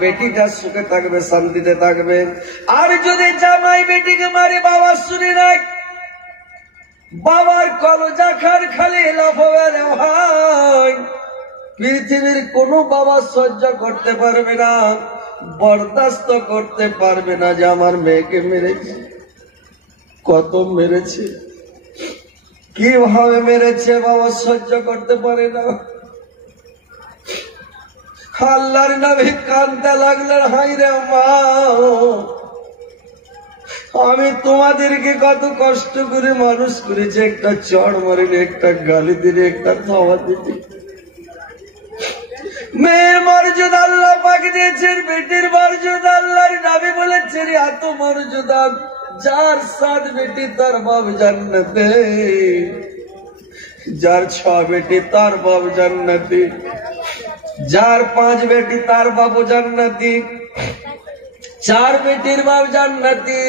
বেটিটা সুখে থাকবে, শান্তিতে থাকবে। আর যদি জামাই বেটিকে মারে, বাবা শুনে রাখ, বাবার কলজা খার খালি লাভ হবে রে ভাই। পৃথিবীর কোনো বাবা সহ্য করতে পারবে না, বরদাস্ত করতে পারবে না যে আমার মেয়েকে মেরেছে। কত মেরেছে, কিভাবে মেরেছে, বাবা সহ্য করতে পারে না। আল্লাহর নবী কাঁদতে লাগলেন, হাই রে মা, আমি তোমাদেরকে কত কষ্ট করে মানুষ করেছি, একটা চড় মারিলে, একটা গালি দিলে, একটা খাওয়া দিলে। মেয়ের মর্যাদা আল্লাহ পাক দিয়েছেন, বেটির মর্যাদা আল্লাহর নবী বলেছেন এত মর্যাদা, যার 7 বেটি তার বাপ জান্নাতে, যার 6 বেটি তার বাপ জান্নাতি, যার 5 বেটি তার বাপ জান্নাতি, 4 বেটির বাপ জান্নাতি,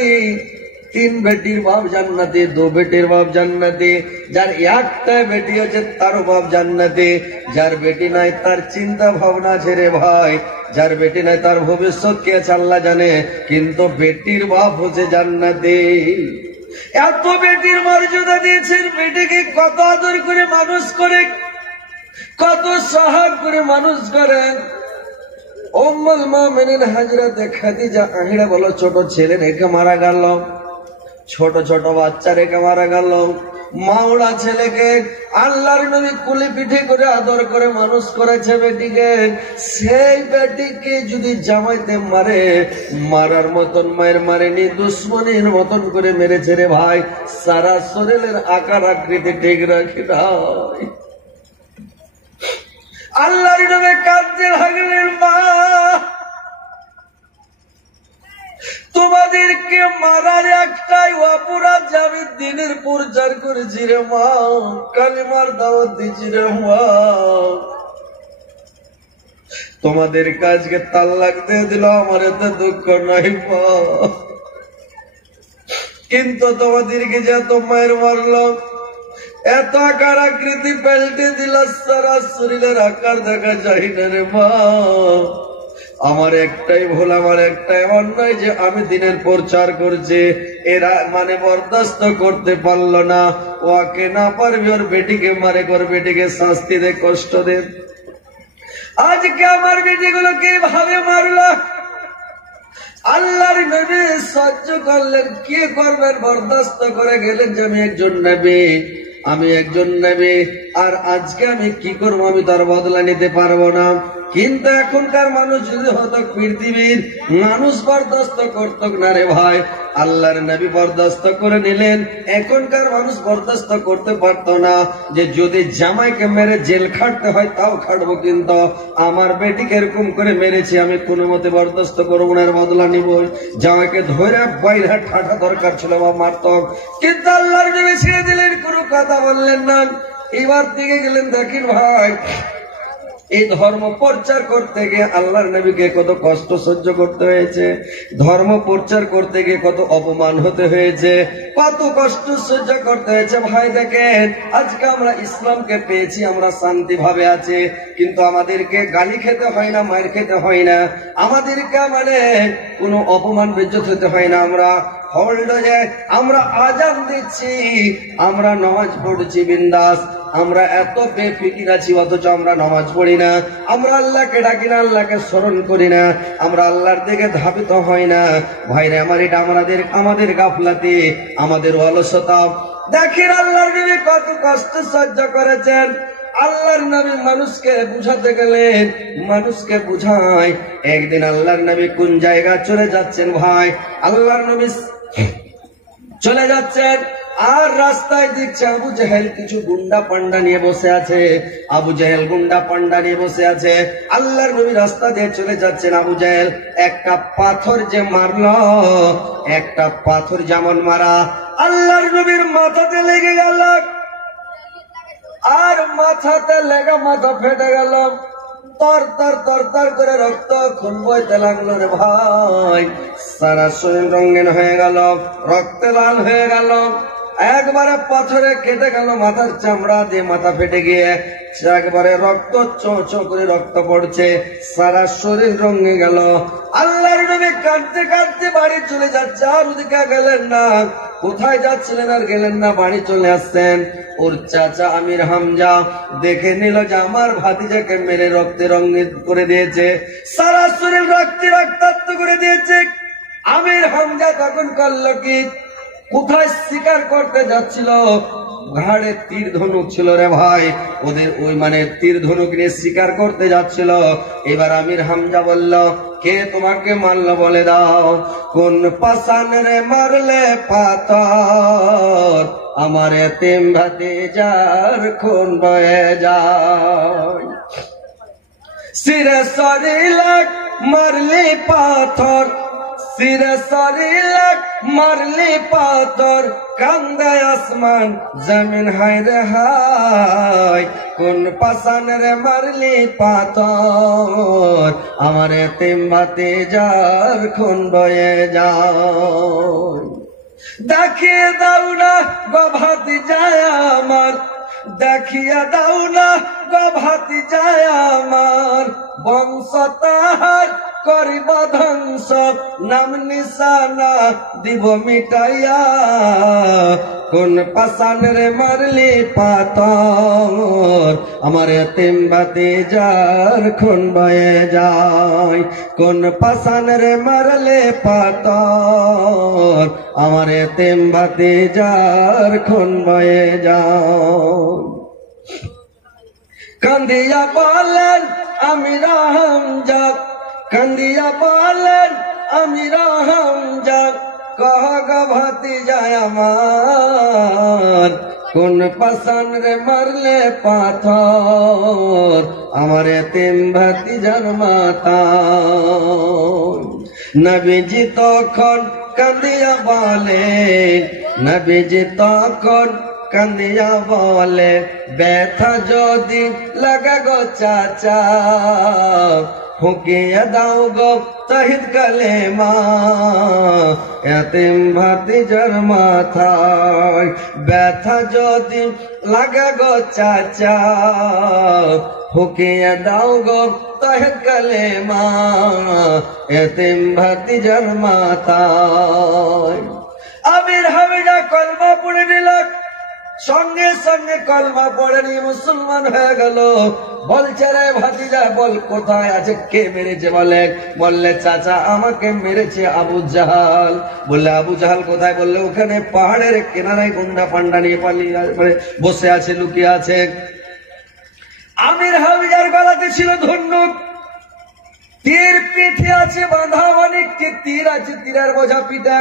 3 বেটির বাপ জান্নাতি, 2 বেটির বাপ জান্নাতি, যার একটা বেটি আছে তার বাপ জান্নাতি, যার বেটি নাই তার চিন্তা ভাবনা ছেড়ে ভাই, যার বেটি নাই তার ভবিষ্যৎ কে আছে আল্লাহ জানে, কিন্তু বেটির বাপ হচ্ছে জান্নাতি। এত বেটির মর্যাদা দিয়েছেন, বেটিকে কত আদর করে মানুষ করে, কত সাহায্য করে মানুষ করেন। উম্মুল মুমিনিন হযরত খাদিজা আহিরা বলো, ছোট ছেলে রেখে মারা গেল, ছোট ছোট বাচ্চা রেখে মারা গেল, মাওড়া ছেলেকে আল্লাহর নবী কুলি পিঠে করে আদর করে মানুষ করেছে বেটিকে। সেই বেটিকে যদি জামাইতে মারে, মারার মতন মায়ের মারেনি, দুশ্মনীর মতন করে মেরেছে রে ভাই, সারা শরীরের আকার আকৃতি ঠিক রাখি নাই। আল্লাহর নবী কাঁদতে লাগলেন, মা তোমাদেরকে মারার একটাই অপরাধ, আমি দিনের প্রচার করেছি রে মা, কালিমার দাওয়াত দিচ্ছি রে মা, তোমাদের কাজকে তাল্লাক দিয়ে দিল, আমার এত দুঃখ নাই মা, কিন্তু তোমাদেরকে যে এত মায়ের মারলো, এত আকার আকৃতি পাল্টে দিল, সারা শরীরের আকার দেখা যায় না রে মা, আমার একটাই ভুল, আমার একটাই অন্যায় যে আমি দিনের প্রচার করছি, এরা মানে বরদাস্ত করতে পারলো না, ওকে না পারবি ওর বেটিকে মারে, ওর বেটিকে শাস্তি দে, কষ্ট দে। আজকে আমার বেটিগুলো কিভাবে মারলো, আল্লাহর নবী সহ্য করলেন, কি করবেন, বরদাস্ত করে গেলেন যে আমি একজন নবী, আমি একজন নবী, আর আজকে আমি কি করবো, আমি তার বদলা নিতে পারবো না। কিন্তু এখনকার মানুষ যদি হতো, পৃথিবীর মানুষ বরদাস্ত করত না রে ভাই, আল্লাহর নবী বরদাস্ত করে নিলেন। এখনকার মানুষ বরদাস্ত করতে পারত না, যে যদি জামাইকে মেরে জেল খাটতে হয় তাও খাটবো, কিন্তু আমার বেটিকে এরকম করে মেরেছি, আমি কোনো মতে বরদাস্ত করবো না, বদলা নিবই। জামাইকে ধরে বাইরে ঠাটা দরকার ছিল বা মারত, কিন্তু আল্লাহর নবী ছেড়ে দিলেন, কোনো কথা বললেন না। এবার দিকে গেলেন, দেখেন ভাই, এই ধর্ম প্রচার করতে গিয়ে আল্লাহর নবীকে কত কষ্ট সহ্য করতে হয়েছে, ধর্ম প্রচার করতে গিয়ে কত অপমান হতে হয়েছে, কত কষ্ট সহ্য করতে হয়েছে। ভাই দেখেন, আজকে আমরা ইসলামকে পেয়েছি, আমরা শান্তি ভাবে আছি, কিন্তু আমাদেরকে গালি খেতে হয় না, মায়ের খেতে হয় না, আমাদেরকে মানে কোনো অপমান বেজ্জত হতে হয় না। আমরা আমরা আজান দিচ্ছি, আমরা নামাজ পড়ছি বিন্দাস, আমরা এত বেফিকির আছি, অথচ আমরা নামাজ পড়ি না, আমরা আল্লাহকে ডাকি না, আল্লাহকে স্মরণ করি না, আমরা আল্লাহর দিকে ধাবিত হই না। ভাইরে আমার, এটা আমাদের গাফলাতি, আমাদের অলসতা। দেখেন আল্লাহর নবী কত কষ্ট সহ্য করেছেন। আল্লাহর নবী মানুষকে বুঝাতে গেলেন, মানুষকে বুঝায়। একদিন আল্লাহর নবী কোন জায়গা চলে যাচ্ছেন ভাই, আল্লাহর নবী চলে যাচ্ছেন, আর রাস্তায় দেখছে আবু জাহেল কিছু গুন্ডা পান্ডা নিয়ে বসে আছে, আবু জাহেল গুন্ডা পান্ডা নিয়ে বসে আছে। আল্লাহর নবী রাস্তা দিয়ে চলে যাচ্ছেন, আবু জাহেল একটা পাথর যে মারলো, একটা পাথর যেমন মারা আল্লাহর নবীর মাথাতে লেগে গেল, আর মাথাতে লেগে মাথা ফেটে গেল, তর তর তর তর করে রক্ত খুন বইতে লাগলো রে ভাই, সারা শরীর রঙিন হয়ে গেল, রক্তে লাল হয়ে গেল। একবারে পাথরে কেটে গেল, মাথার চামড়া দিয়ে মাথা ফেটে গিয়ে একবারে রক্ত চো করে রক্ত পড়ছে, সারা শরীর রঙে গেল। আল্লাহর নবী কাঁদতে কাঁদতে বাড়ি চলে যাচ্ছে, আর ওদিকে গেলেন না। কোথায় যাচ্ছিলেন আর গেলেন না, বাড়ি চলে আসছেন। ওর চাচা আমির হামজা দেখে নিল যে আমার ভাতিজাকে মেরে রক্তে রঙিন করে দিয়েছে, সারা শরীর রক্তে রক্তাক্ত করে দিয়েছে। আমির হামজা তখন করল কি, কোথায় শিকার করতে যাচ্ছিল, ঘাড়ে তীর ধনুক ছিল রে ভাই, ওদের ওই মানে তীর ধনুক নিয়ে শিকার করতে যাচ্ছিল। এবার আমির হামজা বলল, কে তোমাকে মারল বলে দাও। কোন পাষাণ রে মারলে পাথর, আমার এতিম ভাতিজার খুন বয়ে যায়। সিরে শরীর মারলি পাথর, সিরে শরীর মারলি পাথর, কান্দে আসমান জমিন হায় রে হায়। কোন পাষাণ রে মারলি পাথর, আমার এতিম ভাতিজার খুন বয়ে যায়। দেখিয়ে দাও না গো ভাতিজায় আমার, দেখিয়া দাও না গো ভাতিজায় আমার, বংশ তাহার করিব ধ্বংস, নাম নিশানা দিব মিটাইয়া। কোন পাষাণ রে মারলি পাথর, আমার এতিম ভাতিজার খুন বয়ে যায়। কোন পাষাণ রে মারলে পাথর, আমার এতিম ভাতিজার খুন বয়ে যায়। কান্দিয়া বলেন আমির হামজা, কান্দিয়া বলেন আমির হামজা, কহ গো ভাতিজায় আমার, কোন পাষাণ রে মারলে পাথর, আমার এতিম ভাতিজার মাতা। নবীজি তখন কান্দিয়া বলে, নবীজি তখন কান্দিয়া বলে, ব্যথা যদি লাগা গো চাচা, ফুকিয়ে দাও গো তহিদ কালেমা, এতিম ভাতিজার মাথায়। ব্যথা যদি লাগা গো চাচা, ফুকিয়ে দাও গো তহিদ কালেমা, এতিম ভাতিজার মাথায়। আমির হামজা কলমা পড়ে নিল, সঙ্গে সঙ্গে কলমা পড়ে নিয়ে মুসলমান হয়ে গেল। বলছে রে ভাতিজা বল কোথায় আছে, কে মেরেছে বলে। বললে চাচা আমাকে মেরেছে আবু জাহাল। বললে আবু জাহাল কোথায়, বললে ওখানে পাহাড়ের কিনারায় গুন্ডা পান্ডা নিয়ে পালিয়ে বসে আছে, লুকিয়ে আছে। আমির হামজার গলাতে ছিল ধনুক, তীর পিঠে আছে বাঁধা, অনেকটি তীর আছে, তীরের বোঝা পিঠে।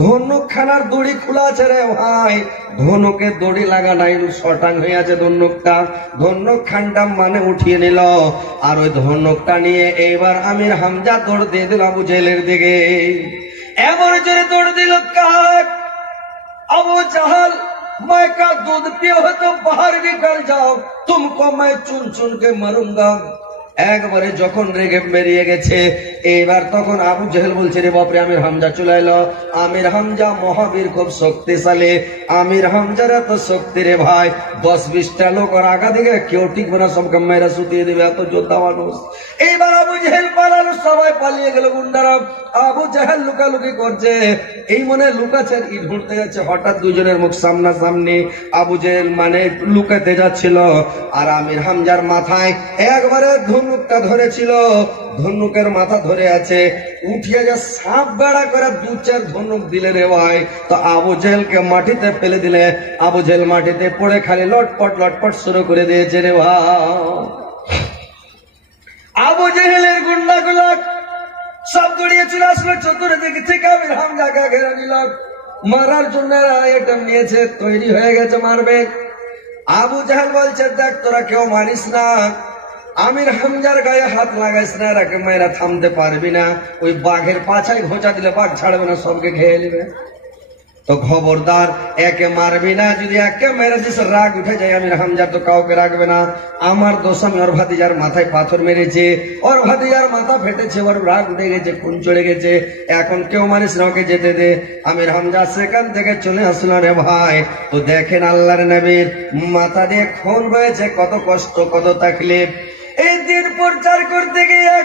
ধনুক খানার দড়ি খোলা আছে রে ভাই, ধনুকে দড়ি লাগা নাই, শটাং হয়ে আছে ধনুকটা। ধনুক খানটা মানে উঠিয়ে নিল, আর ওই ধনুকটা নিয়ে এইবার আমির হামজা দৌড় দিয়ে দিল আবু জেহেলের দিকে। এমন জোরে দৌড় দিল কাক, আবু জাহাল मैं का दूध पियो हो तो बाहर निकल जाओ, तुमको मैं चुन चुन के मरूंगा। একবারে যখন রেগে বেরিয়ে গেছে, এবার তখন আবু জেহেল বলছে রে বাপরে, আমির হামজা চলে এলো। আমির হামজা মহাবীর, খুব শক্তিশালী। আমির হামজার এত শক্তি রে ভাই, 10-20টা লোক আর আগা দিকে কেউ টিকবে না, সবকে মেয়েরা শুতিয়ে দেবে, এত যোদ্ধা মানুষ। এইবার আবু জেহেল পালালো, সবাই পালিয়ে গেল গুন্ডারা। আবু জেহেল লুকালুকি করছে, এই মনে লুকাচ্ছে, ইট ঘুরতে যাচ্ছে। হঠাৎ দুজনের মুখ সামনাসামনি। আবু জেহেল মানে লুকাতে যাচ্ছিল, আর আমির হামজার মাথায় একবারে ধনুকটা ধরেছিল, ধনুকের মাথা ধরে আছে। উঠিয়ে যে সাপ বেড়া করে 2-4 ধনুক দিলে রে ভাই, তো আবু জেহেলকে মাটিতে ফেলে দিলে। আবু জেহেল মাটিতে পড়ে খালি লটপট লটপট শুরু করে দিয়েছে রে ভাই। আবু জেহেলের গুন্ডাগুলো সব দড়িয়ে চলে আসলো চতুর্দিক থেকে, আমির হামজাকে ঘেরে নিল। মারার জন্য আইটেম নিয়েছে, তৈরি হয়ে গেছে, মারবে। আবু জাহেল বলছে, দেখ তোরা কেউ মারিস না, আমির হামজার গায়ে হাত লাগাইস না, এরাকে মেয়েরা থামতে পারবি না। ওই বাঘের পাছায় ঘোচা দিলে বাঘ ছাড়বে না, সবকে খেয়ে নেবে। তো খবরদার, একে মারবি না। যদি একে মেরে দিস রাগ উঠে যায় আমির হামজা তো কাউকে রাখবে না। আমার দোষ, আমি ওর ভাতিজার মাথায় পাথর মেরেছে, ওর ভাতিজার মাথা ফেটেছে, ওর রাগ উঠে গেছে, খুন চড়ে গেছে, এখন কেউ মারিস না, ওকে যেতে দে। আমির হামজা সেখান থেকে চলে আসলো রে ভাই। তো দেখেন আল্লাহর নবীর মাথা দিয়ে খুন হয়েছে, কত কষ্ট, কত তাকলিফ। এই দিন প্রচার করতে গিয়ে,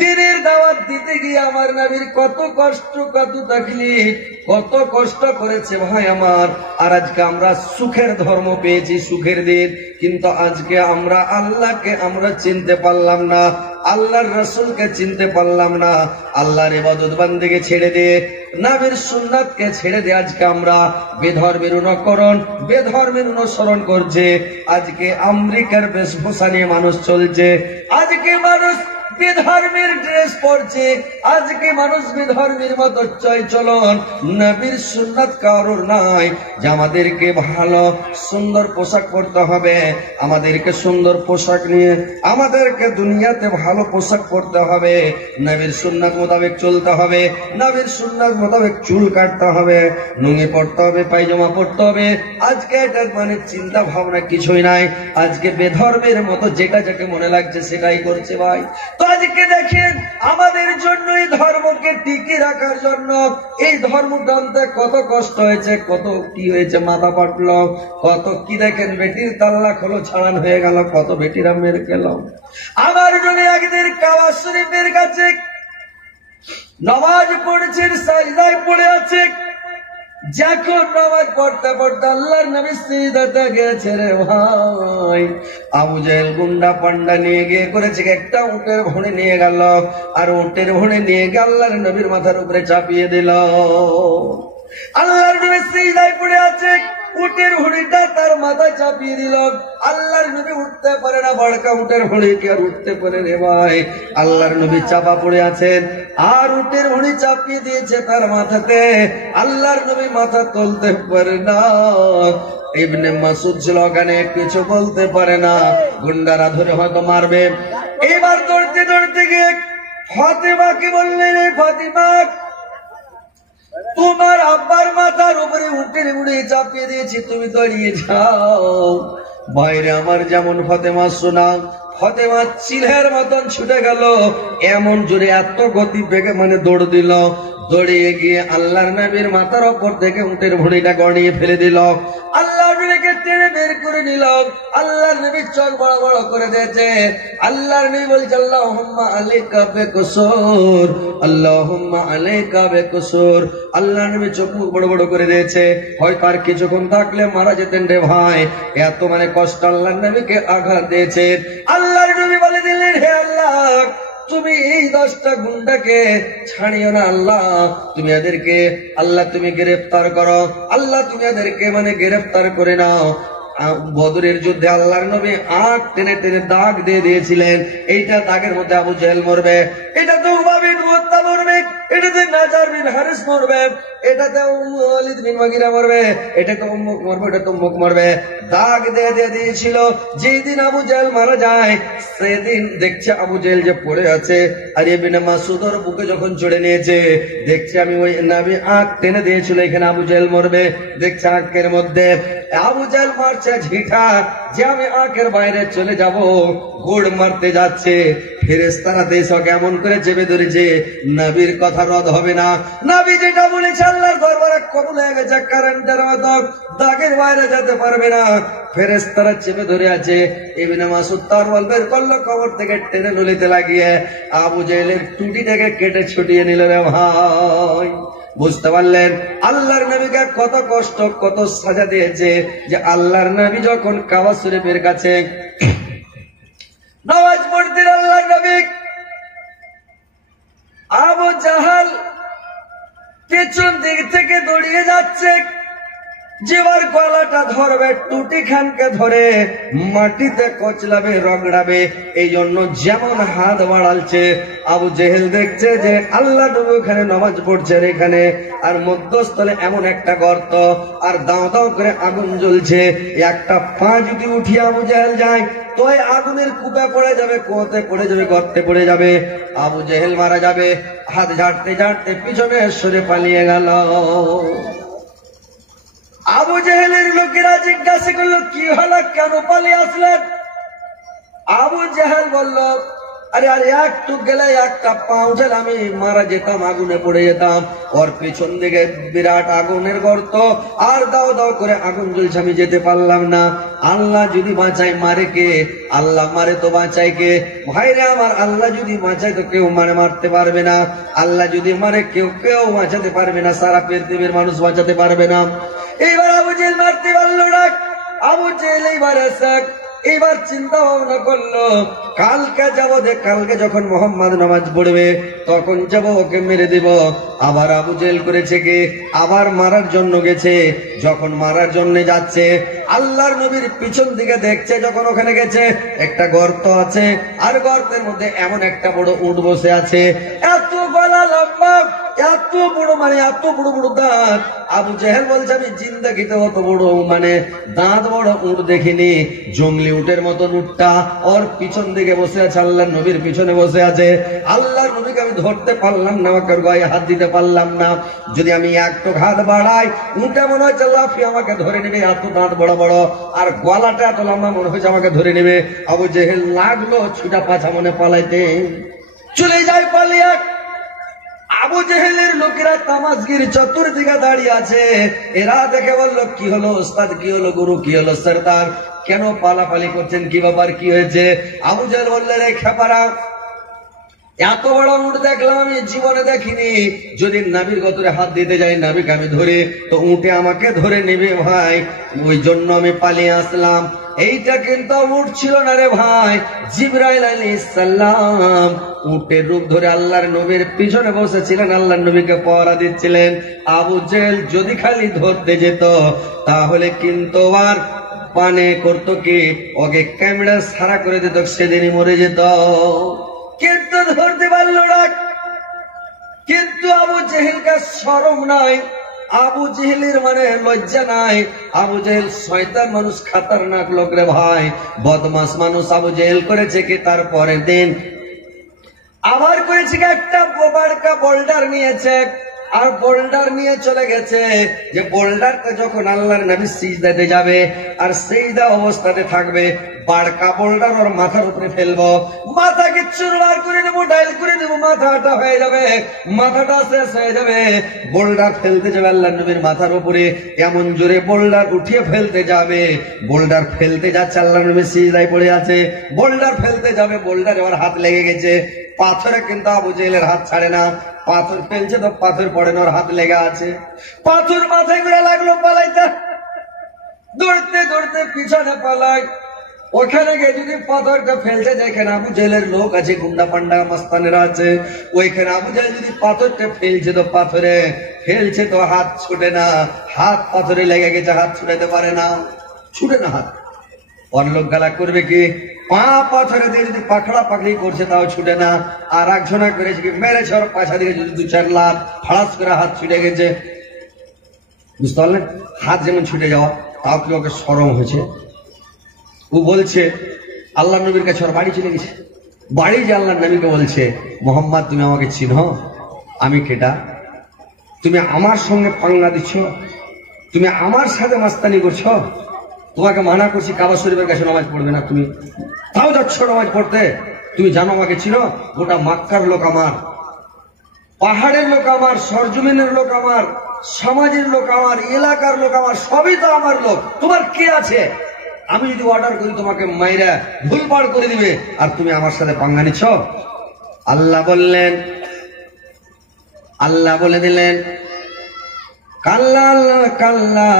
দিনের দাওয়াত দিতে গিয়ে আমার নবীর কত কষ্ট, কত তাকলিফ, কত কষ্ট করেছে ভাই আমার। আর আজকে আমরা সুখের ধর্ম পেয়েছি, সুখের দিন, কিন্তু আজকে আমরা আল্লাহকে আমরা চিনতে পারলাম না, আল্লাহর রাসূলকে চিনতে পারলাম না। আল্লাহর ইবাদত বান্দেকে ছেড়ে দিয়ে, নবীর সুন্নাতকে ছেড়ে দিয়ে আজকে আমরা বেধর্মের অনুকরণ, বেধর্মের অনুসরণ করছে। আজকে আমেরিকার বেশভূষা নিয়ে মানুষ চলছে, আজকে মানুষ বেধর্মের ড্রেস পরছে, আজকে মানুষ বেধর্মের মতো চলন। নবীর সুন্নাত কারোর নাই যে আমাদেরকে ভালো সুন্দর পোশাক পরতে হবে, আমাদেরকে সুন্দর পোশাক নিয়ে আমাদেরকে দুনিয়াতে ভালো পোশাক পরতে হবে, নবীর সুন্নাত মোতাবেক চলতে হবে, নবীর সুন্নাত মোতাবেক চুল কাটতে হবে, লুঙ্গি পরতে হবে, পায়জামা পরতে হবে। আজকে এটা মানে চিন্তা ভাবনা কিছুই নাই, আজকে বেধর্মের মতো যেটা যাকে মনে লাগছে সেটাই করছে ভাই। তো আজকে দেখেন আমাদের জন্য এই ধর্মকে টিকে রাখার জন্য, এই ধর্ম টানতে কত কষ্ট হয়েছে, কত কি হয়েছে, মাথা পাটলো, কত কি। দেখেন বেটির তাল্লাক হলো, ছাড়ান হয়ে গেল, কত বেটিরা মেরে গেল। আমার জন্য একদিন কাবা শরীফের কাছে নামাজ পড়েছেন, সাজদায় পড়ে আছে, যখন নামাজ পড়তে পড়তে আল্লাহর নবী সিজদাতে গেছে রে ভাই, আবু জেহেল গুন্ডা পান্ডা নিয়ে গিয়ে করেছে একটা উটের ভুঁড়ি নিয়ে গেল, আর উটের ভুঁড়ি নিয়ে গিয়ে আল্লাহর নবীর মাথার উপরে চাপিয়ে দিল। আল্লাহর নবী সিজদায় পড়ে আছে, উটের ভুঁড়িটা তার মাথায় চাপিয়ে দিল। আল্লাহর নবী উঠতে পারে না, বড়কা উটের ভুঁড়ি কি আর উঠতে পারে রে ভাই? আল্লাহর নবী চাপা পড়ে আছেন, আর উটের ভুঁড়ি চাপিয়ে দিয়েছে তার মাথাতে। আল্লাহর নবী মাথা তুলতে পারে না। ইবনে মাসউদ ছিল ওখানে, কিছু বলতে পারে না, গুন্ডারা ধরে হয়তো মারবে। এবার দৌড়তে দৌড়তে গিয়ে ফাতেমাকে বললেন, ফাতেমা, তোমার আব্বার মাথার উপরে উটের ভুঁড়ি চাপিয়ে দিয়েছি, তুমি দাঁড়িয়ে যাও। বাইরে আমার যেমন ফাতেমা শোনা, ফাতেমা চিলের মতন ছুটে গেল, এমন জোরে এত গতি বেগে মানে দৌড় দিল, দৌড়িয়ে গিয়ে আল্লাহর নবীর মাথার উপর থেকে উটের ভুঁড়িটা গড়িয়ে ফেলে দিল। আল্লাহর নবীকে টেনে বের করে নিল। আল্লাহর নবীর চোখ বড় বড় করে দিয়েছে। আল্লাহর নবী বলছে, আল্লাহুম্মা আলাইকা বিকুসুর, আল্লাহুম্মা আলাইকা বিকুসুর। আল্লাহর নবী চোখ মুখ বড় বড় করে দিয়েছে, হয়তো আর কিছুক্ষণ থাকলে মারা যেতেন রে ভাই, এত মানে কষ্ট আল্লাহর নবীকে আঘাত দিয়েছে। আল্লাহর নবী বলে দিলেন, হে আল্লাহ, তুমি এই 10টা গুন্ডাকে ছাড়িও না আল্লাহ, তুমি এদেরকে আল্লাহ তুমি গ্রেফতার করো, আল্লাহ তুমি এদেরকে মানে গ্রেফতার করে নাও। বদরের যুদ্ধে আল্লাহর নবী আঁখ টেনে টেনে দাগ দিয়ে দিয়েছিলেন, এইটা দাগের মধ্যে আবু জেহেল মরবে, এটাতে উবাই বিন মুত্তা মরবে, এটাতে নাজার বিন হারিস মরবে, এটাতে ওয়ালিদ বিন মুগিরা মরবে, এটাতে উম্মুক মরবে, এটাতে উম্মুক মরবে। দাগ দিয়ে দিয়ে দিয়েছিল। যেদিন আবু জেহেল মারা যায়, সেদিন দেখছে আবু জেহেল যে পড়ে আছে, আর ইবনে মাসউদ ওর বুকে যখন চড়ে নিয়েছে, দেখছে আমি ওই নবী আঁখ টেনে দিয়েছিল এখানে আবু জেহেল মরবে, দেখছে আঁখের মধ্যে আবু জেহেল মারছে ঝিঠা, যে আমি আঁখের বাইরে চলে যাব, গোড় মারতে যাচ্ছে। ফেরেশতারা দেশে কেমন করে চেপে ধরেছে, নবীর কথা রদ হবে না, নবী যেটা বলেছে আল্লাহর দরবারে কবুল হয়ে গেছে, কারেন্টের মতো দাগের বাইরে যেতে পারবে না। ফেরেশতারা চেপে ধরে আছে। ইবনে মাসউদ তরবারি বের করলো, কবর থেকে টেনে নলিতে লাগিয়ে আবু জেহেলের টুটিটাকে কেটে ছুটিয়ে নিল রে ভাই। বুঝতে পারলেন আল্লাহর নবীকে কত কষ্ট, কত সাজা দিয়েছে, যে আল্লাহর নবী যখন কাবা শরীফের কাছে নামাজ পড়তেন, আল্লাহর নবী আবু জাহাল পেছন দিক থেকে দৌড়িয়ে যাচ্ছে, যেবার গলাটা ধরবে, টুটি খানকে ধরে মাটিতে কচলাবে, রগড়াবে, এই জন্য যেমন হাত বাড়ালছে। আবু জেহেল দেখছে যে আল্লাহ নবী ওখানে নামাজ পড়ছে এখানে, আর মধ্যস্থলে এমন একটা গর্ত, আর দাও দাও করে আগুন জ্বলছে, একটা পা যদি উঠিয়ে আবু জেহেল যায় তো আগুনের কূপে পড়ে যাবে, কুয়োতে পড়ে যাবে, গর্তে পড়ে যাবে, আবু জেহেল মারা যাবে। হাত ঝাড়তে ঝাড়তে পিছনে সরে পালিয়ে গেল। আবু জেহেলের লোকেরা জিজ্ঞাসা করলো, কি হলো, কেন পালিয়ে আসলেন? আবু জেহেল বলল, আরে আরে একটু গেলে একটা পাউচেল আমি মারা যেতাম, আগুনে পড়ে যেতাম। ওর পিছন দিকে বিরাট আগুনের গর্ত, আর দাও দাও করে আগুন জ্বলছে, আমি যেতে পারলাম না। আল্লাহ যদি বাঁচায় মারে কে? আল্লাহ মারে তো বাঁচায় কে? ভাইরে আমার, আল্লাহ যদি বাঁচায় তো কেউ মারতে পারবে না। আল্লাহ যদি মারে কেউ বাঁচাতে পারবে না, সারা পৃথিবীর মানুষ বাঁচাতে পারবে না। এইবার আবু জেহেল মারতে পারলো না। আবু জেহেল এইবার চিন্তা ভাবনা করলো, কালকে যাবো, কালকে যখন মোহাম্মদ নামাজ পড়বে তখন যাব, ওকে মেরে দিব। আবার আবু জেহেল করেছে কি, আবার মারার জন্য গেছে। যখন মারার জন্য যাচ্ছে, আল্লাহর নবীর পিছন দিকে দেখছে, যখন ওখানে গেছে একটা গর্ত আছে, আর গর্তের মধ্যে এমন একটা বড় উট বসে আছে, এত গলা লম্বা, এত বড়, এত বড় বড় দাঁত। আবু জেহেল বলছে, আমি জিন্দেগিতে অত বড় দাঁত বড় উট দেখিনি। জঙ্গলি উটের মতো উটটা ওর পিছন দিকে বসে আছে, আল্লাহর নবীর পিছনে বসে আছে। আল্লাহর নবীকে আমি ধরতে পারলাম না, আমাকে গায়ে হাত দিতে পারলাম না। যদি আমি একটু হাত বাড়াই, উটে মনে হচ্ছে লাফিয়ে আমাকে ধরে নেবে, এত দাঁত বড় বড়, আর গলাটা এত লম্বা, মনে হচ্ছে আমাকে ধরে নেবে। আবু জেহেল লাগলো ছুটা পাছা মনে পালাইতে, চলে যায় পালিয়ে। আবু জেহেলের লোকেরা তামাজগির চতুর্দিকে দাঁড়িয়ে আছে। এরা দেখে বলল, কি হলো ওস্তাদ, কি হলো গুরু, কি হলো সরদার, কেন পালাপালি করছেন, কি ব্যাপার, কি হয়েছে? আবু জেহেল বললেন, রে খেপারা, এত বড় উট দেখলাম আমি জীবনে দেখিনি। যদি নাবির গতরে হাত দিতে যাই, নাবিকে আমি ধরে, তো উটে আমাকে ধরে নেবে ভাই, ওই জন্য আমি পালিয়ে আসলাম। এইটা কিন্তু উট ছিল না রে ভাই, জিবরাইল আলাইহিস সালাম উটের রূপ ধরে আল্লাহর নবীর পিছনে বসেছিলেন, আল্লাহর নবীকে পহরা দিচ্ছিলেন। আবু জেহেল যদি খালি ধরতে যেত, তাহলে কিন্তু আর পানে করতো কি, ওকে ক্যামেরা সারা করে দিত, সেদিনই মরে যেত। কিন্তু ধরতে পারল না। কিন্তু আবু জেহেলকে শরম নাই, আবু জেহেলের লজ্জা নাই। আবু জেহেল শয়তান মানুষ, খাতারনাক লোক রে ভাই, বদমাস মানুষ। আবু জেহেল করেছে কি, তারপরের দিন আবার করেছে কি, একটা বড়কা বোল্ডার নিয়েছে, আর বোল্ডার নিয়ে চলে গেছে। যে বোল্ডারটা যখন আল্লাহর নবী সিজদাতে যাবে, আর সিজদা অবস্থাতে থাকবে, বাড়কা বোল্ডার ওর মাথার উপরে ফেলবো, মাথাকে চুরমার করে দেবো, ডাইল করে দেবো, মাথাটা হয়ে যাবে, মাথাটা শেষ হয়ে যাবে। বোল্ডার ফেলতে যাবে আল্লাহর নবীর মাথার উপরে, এমন জোরে বোল্ডার উঠিয়ে ফেলতে যাবে। বোল্ডার ফেলতে যাচ্ছে, আল্লাহর নবী সিজদায় পড়ে আছে, বোল্ডার ফেলতে যাবে, বোল্ডার এবার হাত লেগে গেছে। পাথরে কিন্তু আবু জেহেলের হাত ছাড়ে না, পাথর ফেলছে তো পাথর পড়ে না, ওর হাত লেগে আছে। পাথর মাথায় করে লাগলো, পালাইতে, দৌড়তে দৌড়তে পিছনে পালায়। ওখানে গিয়ে যদি পাথরটা ফেলতে দেখেন আবু জেহেলের লোক আছে, গুন্ডা পান্ডা মাস্তানেরা আছে, ওইখানে আবু জেহেল যদি পাথরটা ফেলছে তো পাথরে ফেলছে তো হাত ছুটে না, হাত পাথরে লেগে গেছে, হাত ছুটাতে পারে না, ছুটে না হাত। ওর লোক গালা করবে কি, পা পাথরে দিয়ে যদি পাখড়া পাখড়ি করছে তাও ছুটে না। আর একজনা করেছে কি, মেরেছে ওর পাশা দিয়ে যদি 2-4 লাখ, ফাড়াস করে হাত ছুটে গেছে। বুঝতে পারলেন, হাত যেমন ছুটে যাওয়া, তাও কি ওকে শরম হয়েছে? ও বলছে আল্লাহ নবীর কাছে ওর বাড়ি চলে গেছে, বাড়ি যে আল্লাহ নবীকে বলছে, মোহাম্মদ তুমি আমাকে চিনো, আমি কেটা, তুমি আমার সঙ্গে পাঙ্গা দিচ্ছ, তুমি আমার সাথে মাস্তানি করছো, তোমাকে মানা করছি কাবা শরীফের কাছে নামাজ পড়বে না, তুমি তাও যাচ্ছ নামাজ পড়তে। তুমি জানো আমাকে চিনো, গোটা মক্কার লোক আমার, পাহাড়ের লোক আমার, সরজমিনের লোক আমার, সমাজের লোক আমার, এলাকার লোক আমার, সবই তো আমার লোক। তোমার কে আছে? আমি যদি অর্ডার করি তোমাকে মাইরা ভুলভাল করে দিবে, আর তুমি আমার সাথে পাঙ্গা নিচ্ছ। আল্লাহ বললেন, আল্লাহ বলে দিলেন, কাল্লা কাল্লা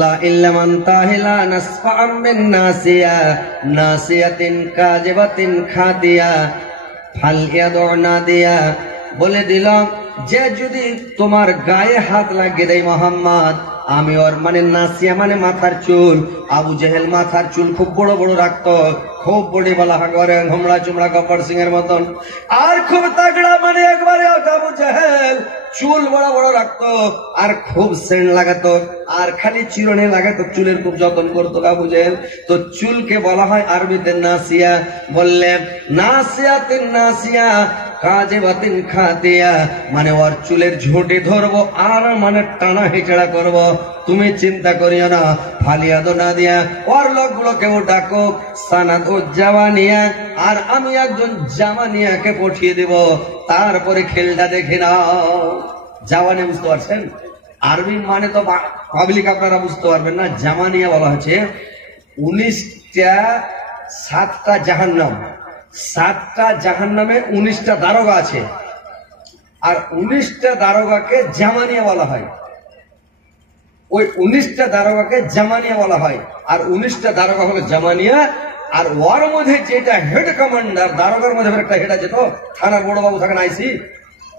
লা ইল্লামান তাহিলা নাসফাআম বিন নাসিয়া নাসিয়াতিন কাযিবাতিন খাদিয়া ফাল ইয়াদউ নাদিয়া। বলে দিলাম যে যদি তোমার গায়ে হাত লাগিয়ে দেয় মোহাম্মদ, আমি ওর নাসিয়া মাথার চুল। আবু জেহেল মাথার চুল খুব বড় বড় রাখতো, খুব বড়ি বলা হাগরে ঘুমড়া চুমড়া গব্বর সিং এর মতন, আর খুব তাগড়া, একবারে আবু জেহেল চুল বড় বড় রাখতো, আর খুব সেন্ট লাগাতো, আর খালি চিরুনি লাগাতো, চুলের খুব যত্ন করতো আবু জেহেল। তো চুলকে বলা হয় আরবিতে নাসিয়া। বললেন নাসিয়াতিন নাসিয়া কাজে বাতিন খাতিয়া, মানে ওর চুলের ঝুঁটি ধরবো আর মানে টানা হেঁচড়া করব। তুমি চিন্তা করিও না, ফালিয়া দো না দিয়া ওর লোকগুলো কেউ ডাকো সানাদ ও জামানিয়া, আর আমি একজন জামানিয়াকে পাঠিয়ে দেব, তারপরে খেলটা দেখে নাও। জাওয়ানি বুঝতে পারছেন? আরবি মানে তো পাবলিক আপনারা বুঝতে পারবেন না। জামানিয়া বলা হচ্ছে 19টা 7টা জাহান্নাম, 7টা জাহান্নামে 19টা দারোগা আছে, আর 19টা দারোগাকে জামানিয়া বলা হয়। ওই 19টা দারোগাকে জামানিয়া বলা হয়, আর 19টা দারোগা হলো জামানিয়া। আর ওর মধ্যে যেটা হেড কমান্ডার, দারোগার মধ্যে একটা হেড আছে, তো থানার বড় বাবু থাকেন আইসি,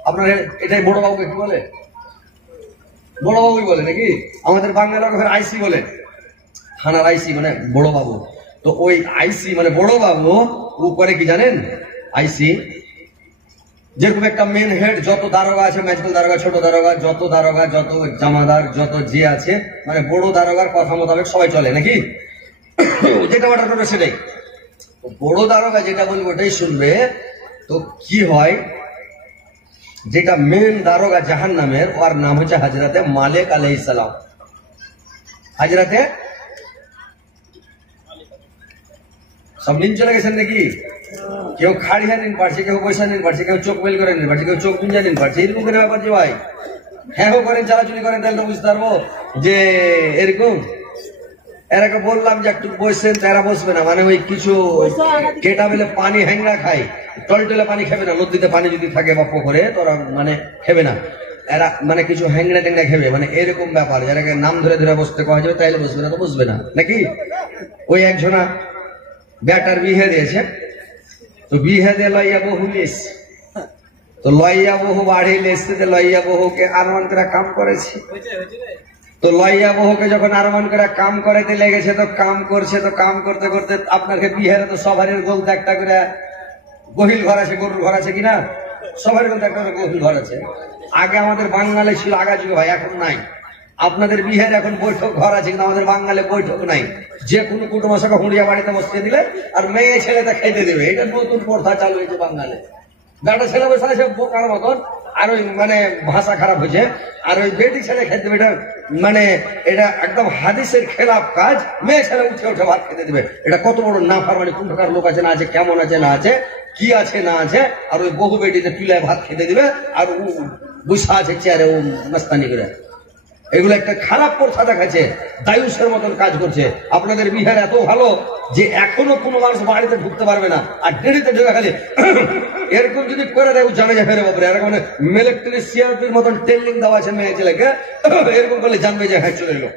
আপনার এটাই বড় বাবুকে কি বলে? বড় বাবুই বলে নাকি? আমাদের বাংলা লোক আইসি বলে, থানার আইসি মানে বড় বাবু। তো ওই আইসি মানে বড় বাবু ও করে কি জানেন? আইসি যেরকম একটা মেন হেড, যত দারোগা আছে, ম্যাজিক্যাল দারোগা, ছোট দারোগা, যত দারোগা, যত জামাদার, যত যে আছে, মানে বড় দারোগার কথা মোতাবেক সবাই চলে নাকি? যেটা অর্ডার করবে সেটাই। বড় দারোগা যেটা বলবে ওটাই শুনবে। তো কি হয়, যেটা মেন দারোগা জাহান্নামের, ওর নাম হচ্ছে হযরতে মালিক আলাইহিস সালাম। হযরতে সব নিন চলে গেছেন নাকি? কেউ খাড়িয়া নিন পারছে, কেউ পয়সা নিন পারছে, কেউ চোখ বেল করে নিন পারছে, কেউ চোখ গুঞ্জা নিন পারছে। এরকম করে ব্যাপার যে ভাই, হ্যাঁ করেন, চালাচুলি করেন, তাহলে তো বুঝতে পারবো যে এরকম। এরাকে বললাম যে একটু বসছেন, তারা বসবে না, মানে ওই কিছু কেটা বেলে পানি হ্যাংরা খায়, টলটলে পানি খাবে না, নদীতে পানি যদি থাকে বা পুকুরে তোরা মানে খাবে না, এরা মানে কিছু হ্যাংরা ট্যাংরা খাবে, মানে এরকম ব্যাপার। যারাকে নাম ধরে ধরে বসতে কয়া যাবে তাইলে বসবে না, তো বসবে না নাকি? ওই একজনা বেটার বিহে দিয়েছে, তো বিহে দিয়ে লইয়া বহু লিস, তো লইয়া বহু বাড়ি লেসতে, লইয়া বহুকে আরমান করে কাম করেছে। তো লইয়া বহুকে যখন আরমান করে কাম করাইতে লেগেছে, তো কাম করছে, তো কাম করতে করতে আপনাকে বিহারে তো সবারই গলতে একটা করে গহিল ঘর আছে, গরুর ঘর আছে কিনা? সবারই গলতে একটা করে গহিল ঘর আছে। আগে আমাদের বাঙালি ছিল আগা যুগে ভাই, এখন নাই। আপনাদের বিহারে এখন বৈঠক ঘর আছে, কিন্তু আমাদের বাঙালি বৈঠক নাই। যে কোনো কুটুমশাকে হুঁড়িয়া বাড়িতে বসিয়ে দিলে আর মেয়ে ছেলেটা খাইতে দেবে, এটা নতুন প্রথা চালু হয়েছে বাঙালি। বেটা ছেলে বসে আছে বোকার মতন, আর ওই মানে ভাষা খারাপ হয়েছে, আর ওই বেটি ছেলে খেতে দেবে, এটা মানে এটা একদম হাদিসের খেলাফ কাজ। মেয়ে ছেলে উঠে উঠে ভাত খেতে দেবে, এটা কত বড় নাফরমানি, কোন প্রকার লোক আছে না আছে, কেমন আছে না আছে, কি আছে না আছে। আর ওই বহু বেটিতে চুলায় ভাত খেতে দিবে, আর ও বসা আছে চেয়ারে ও মাস্তানি করে। এগুলো একটা খারাপ প্রথা দেখাচ্ছে, দায়ুসের মতন কাজ করছে। আপনাদের বিহার এত ভালো যে এখনো কোনো মানুষ বাড়িতে ঢুকতে পারবে না, আর দেরিতে ঢুকে খালি এরকম যদি করে দেয় জানে যে ফেরে বাপরে, এরকম মানে মিলিটারি সিআরপির মতন ট্রেনিং দেওয়া আছে মেয়ে ছেলেকে, এরকম করলে জানবে যে হ্যাঁ চলে এলো।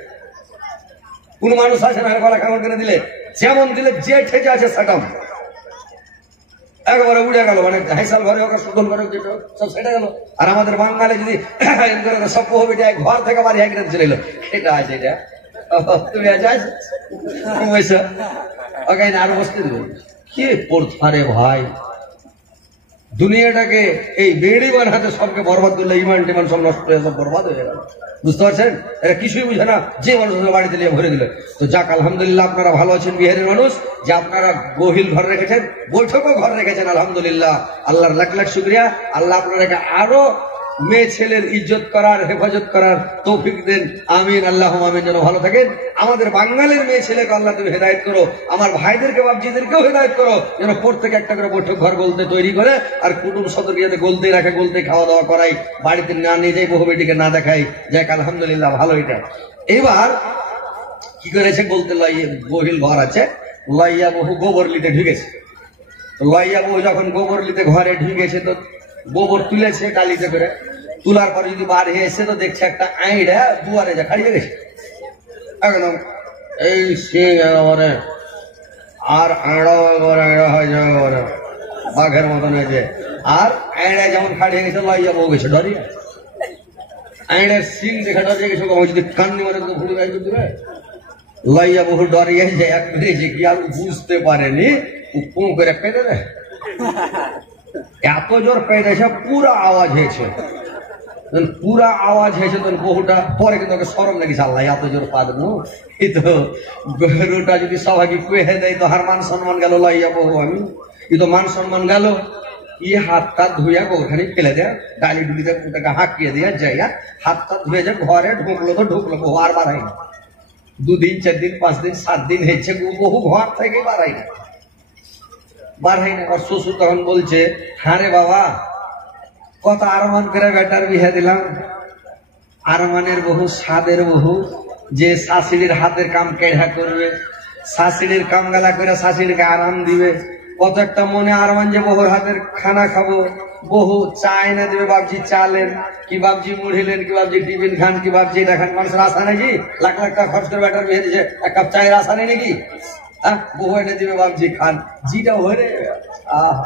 কোন মানুষ আছে না গলা খাবার করে দিলে, যেমন দিলে যে ঠেকে আছে সাটাম একবারে উড়ে গেল, মানে হাইসাল ঘরে ওকে শোধন করে সব সেটা গেল। আর আমাদের বাঙালি যদি সব হবে ঘর থেকে বাড়ি এক চলে এলো, এটা আছে, এটা তুমি আছে ওকে আরো বসতে দিল। কি পড়ে ভাই, দুনিয়াটাকে এই বেড়ি বানাতে সবকে বরবাদ করলে, ইমান টিমান সব নষ্ট হয়ে সব বরবাদ হয়ে গেল। বুঝতে পারছেন? এরা কিছুই বুঝে না, যে মানুষ বাড়িতে নিয়ে ভরে দিল। তো যাক আলহামদুলিল্লাহ, আপনারা ভালো আছেন বিহারের মানুষ, যে আপনারা গহিল ঘর রেখেছেন, বৈঠকও ঘর রেখেছেন, আলহামদুলিল্লাহ, আল্লাহর লাখ লাখ শুকরিয়া। আল্লাহ আপনাদেরকে আরো মেয়ে ছেলের ইজ্জত করার, হেফাজত করার তৌফিক দেন, আমিন, আল্লাহ আমিন। যেন ভালো থাকেন। আমাদের বাঙালির মেয়ে ছেলেকে আল্লাহ তুমি হেদায়েত করো, আমার ভাইদেরকে বাপজিদেরকেও হেদায়েত করো, যেন প্রত্যেক একটা করে বৈঠক ঘর গলতে তৈরি করে, আর কুটুম সদর যাতে গলতে রাখে, গলতে খাওয়া দাওয়া করাই, বাড়িতে না নিয়ে যাই, বহু বেটিকে না দেখাই। যাক আলহামদুলিল্লাহ, ভালো। এটা এবার কি করেছে বলতে, গহিল ঘর আছে, লইয়া বহু গোবর লিতে ঢুকেছে। লইয়া বহু যখন গোবর লিতে ঘরে ঢুকেছে, তো গোবর তুলেছে টালিতে করে, তোলার পরে যদি বার হয়ে এসে তো দেখছে একটা আইড়া দুয়ারে যা খাড়িয়ে গেছে একদম এই সিং একেবারে, আর আড়া আড়া হয়ে যাবে বাঘের মতন হয়েছে। আর আইড়া যেমন খাড়িয়ে গেছে, লইয়া বউ গেছে ডরিয়ে, আইড়ার সিং দেখে ডরিয়ে গেছে, যদি কান্নি মানে তো ভুলে গাই দিবে। লইয়া বহু ডরিয়ে যে এক মিনিটে কি আর বুঝতে পারেনি, ও করে পেতে দেয়, এত জোর পেয়েছে, পুরা আওয়াজ হয়েছে, পুরা আওয়াজ হয়েছে। তখন বহুটা পরে কিন্তু ওকে সরম নাকি, আল্লাহ এত জোর পা দেবো, এই তো গরুটা যদি সবাইকে কুয়ে দেয় তো হার মান সম্মান গেল, লইয়া বহু আমি, এই তো মান সম্মান গেল। ये हाथ धुया गोखानी फेले दे डाली डुली हाकिए दिया जाइया हाथ धुए जा घरे ढुकलो तो ढुकलो बहु আর বাড়াই না 2 দিন 4 দিন 5 দিন 7 দিন হয়েছে বহু ঘর থেকে বাড়াই না আর শ্বশুর তখন বলছে হ্যাঁ রে বাবা কত আরমান করে বেটার বিয়ে দিলাম আরমানের বহু স্বাদের বহু যে শাশুড়ির হাতের কাম কেড়া করবে শাশুড়ির কাম গালা করে শাশুড়িকে আরাম দিবে কত একটা মনে আরমান যে বহুর হাতের খানা খাবো বহু চায় না দেবে বাবজি চালেন কি বাবজি মুড়িলেন কি বাবজি টিফিন খান কি বাবজি এটা খান মানুষের আশা নাকি লাখ লাখ টাকা খরচ করে বেটার বিয়ে দিচ্ছে 1 কাপ চায়ের আশা নেই নাকি বহু এনে দিবে বাবজি খান জিটা হয়ে রে আহ